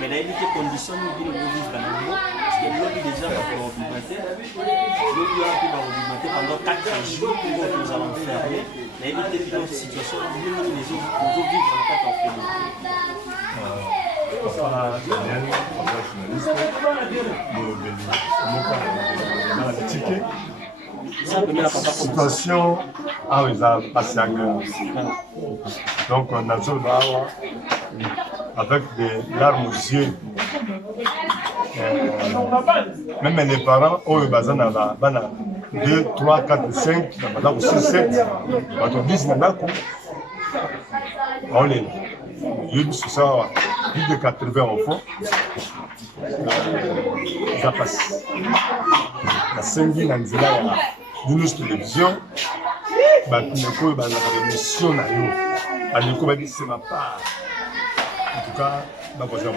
mais là, il y a des conditions de vivre parce qu'il y a déjà pour augmenter. Il y a augmenter pendant 4 jours pour nous allons fermer. Mais il y a des situations où les autres vivre en fait en situation ah oui, ça passe à donc on a avec des larmes aux yeux. Même les parents ont eu besoin de 2, 3, 4, 5, 6, 7. On dit on est plus de 80 enfants. Ça passe. La Sengi Nanzila, d'une télévision, la mission, c'est ma part. En tout cas, je vais vous dire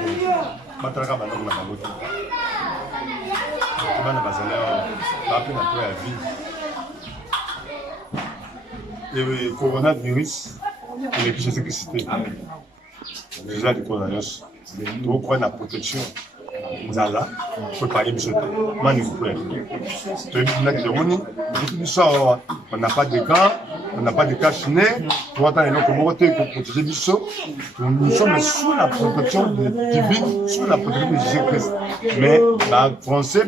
que le coronavirus, il est plus que déjà le coronavirus, donc on a la protection. Zala, faut pas y aller. On n'a pas de cas, on n'a pas de cas chinés. Pour autant, nous sommes sous la protection divine, sous la protection de Jésus-Christ. Mais les Français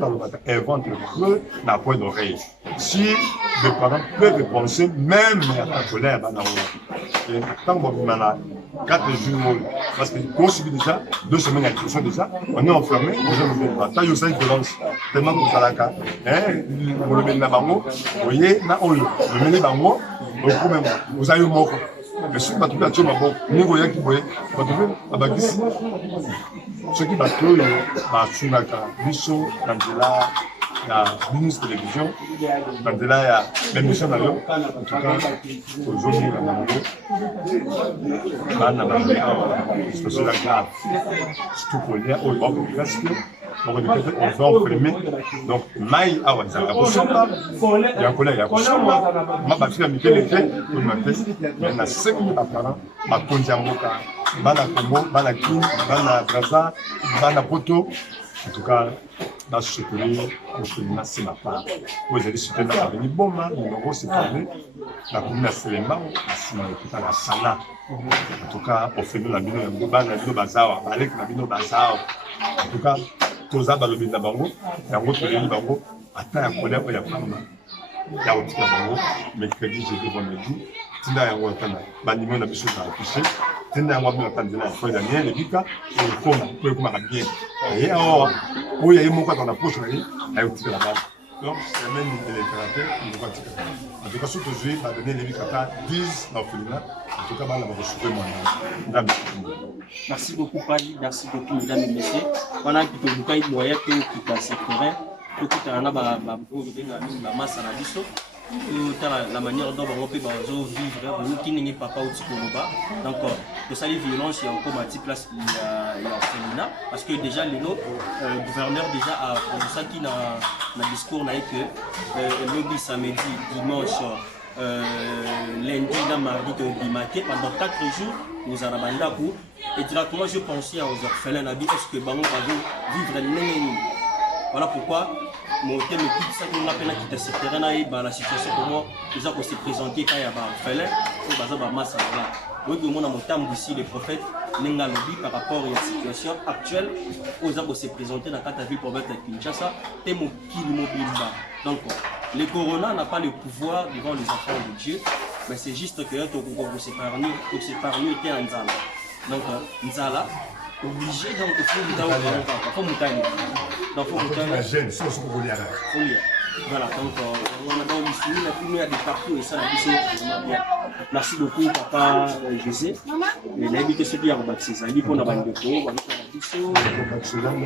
inventent le creux dans la pointe d'oreille. Si les parents peuvent penser, même à la colère, tant qu'on a 4 jours, parce que déjà 2 semaines à déjà, on est enfermé, on a une violence tellement que ça l'a cas. Vous le mettez dans le voyez, le mettez dans le vous avez eu mort. Mais si vous avez tout le vous voyez qui voyez, vous avez ceux qui battent, Sunaka, Bisso, Angela, la ministre de la télévision, Mandela, il y a l'émission d'ailleurs, en tout cas, aujourd'hui, c'est la grave. Surtout pour les Europe, presque, on va enfermer. Donc, Maï, ah ouais, ça va il y a un collègue, il y a un collègue, ma fille a mis quel effet, pour ma tête, il y en a 5 000 parents, ma Kondiamboka, Bana Congo, Bana Kin, Bana Braza, Bana Poto, en tout cas, dans ce pays, c'est ma part. Vous allez soutenir la venue bon, le numéro c'est parlé, la commune à Séléma, la Sana. En tout cas, on fait la bino bazar, avec la bino bazar. En tout cas, tous les balobis d'Abango, il y a un autre pays d'Abango, attends, il y a un collègue, il y a un il y a un autre d'Abango, mercredi, jeudi, vendredi, il y a un autre baniment de choses à afficher. Il y a un autre fois dernier, les bika, et le fond, pour le commun bien. Et alors, où il y a eu mon cas dans la poche, il y a un autre là-bas. Donc, c'est même une littérature, une voiture. En tout cas, ce que je vais donner les bika 10 dans le film. En tout cas, je vais vous souhaiter merci beaucoup, Pali. Merci beaucoup, mesdames et messieurs. On a un moyen qui est sectoraire. Tout le monde a la masse à la biso. La manière dont on peut vivre, nous qui papa ou Tikoloba. Donc, de ça, les violences, il y a encore ma place, il y a féminin. Parce que déjà, le gouverneur déjà a ça qui n'a un discours que le lobby samedi, dimanche, lundi, mardi, pendant 4 jours, nous avons un et directement, je pensais aux orphelins, est-ce que Bango va vivre voilà pourquoi mon thème est tout ça qu'on appelle qui se terrain la situation pour moi déjà qu'on s'est présenté quand il y a un orphelin ou bazar masse là donc mon mon thème ici les prophètes n'enga lobby par rapport à la situation actuelle aux arbres s'est présenté dans la ville province de Kinshasa et mon mobile donc le corona n'a pas le pouvoir devant les enfants de Dieu mais c'est juste que on s'épargne était en zone Donc, Nzala, obligé donc de faire du temps au montagne. Donc, il faut la gêne, c'est aussi pour lire. Voilà, donc on a dans l'histoire, la première des parcours et ça, merci beaucoup, papa José. Et là, il dit que c'est bien baptisé. Il dit qu'on a baptisé. On a baptisé. On a baptisé. On a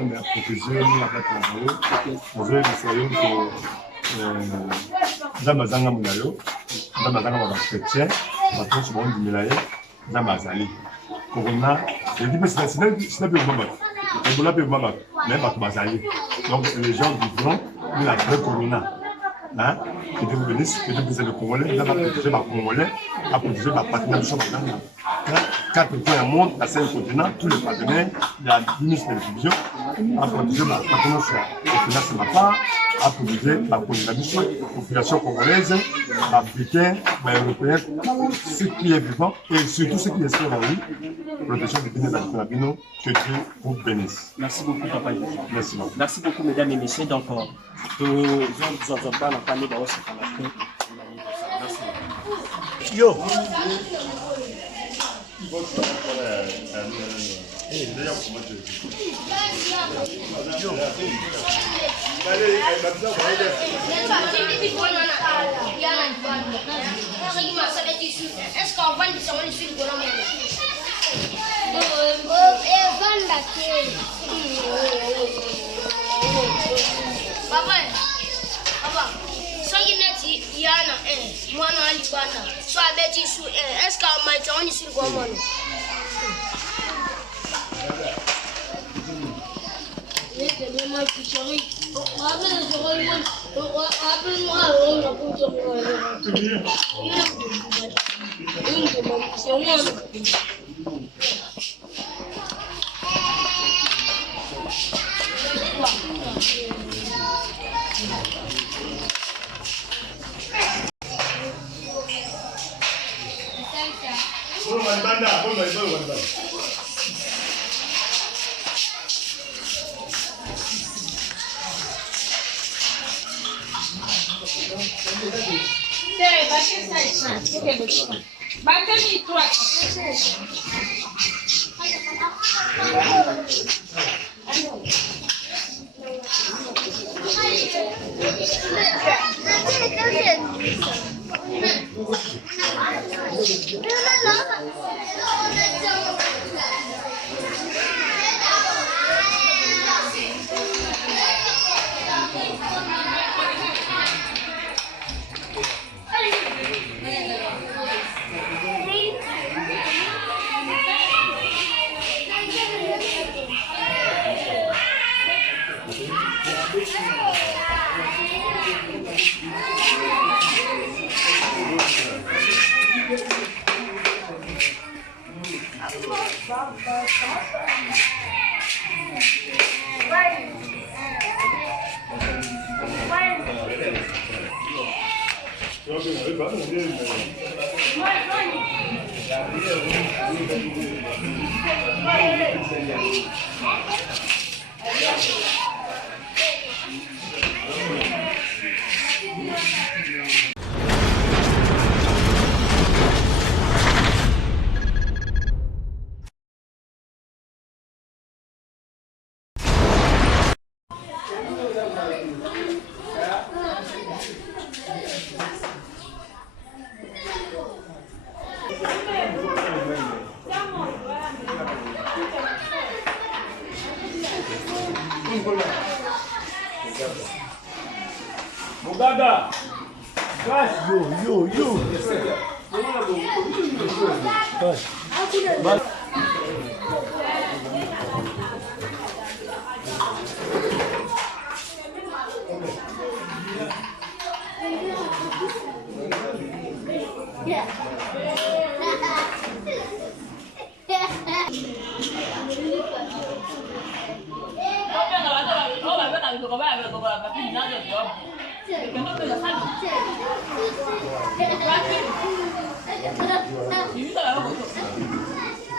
donc les gens vivront la vraie corona. Hein? Et puis vous venez, le Congolais, vous avez protégé ma Congolais, à protéger ma partenaire sur ma 4 points au monde, à 5 continents, tous les partenaires, il y a 10 000 télévisions, à protéger ma partenaire sur ma part, à protéger ma population congolaise, africaine, européenne, ce qui est vivant et surtout ce qui espère en lui. Protection de Guinée Nabino, que Dieu vous bénisse. Merci beaucoup, papa. Merci beaucoup. Merci beaucoup, mesdames et messieurs. Donc, nous n'entendons pas la famille de Merci. Yo! Est-ce qu'on va dire que je suis Papa, Yana, Mwana Alibana, so I bet you should ask our my town is in Guamano. Mugaga, yo.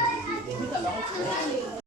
Thank you.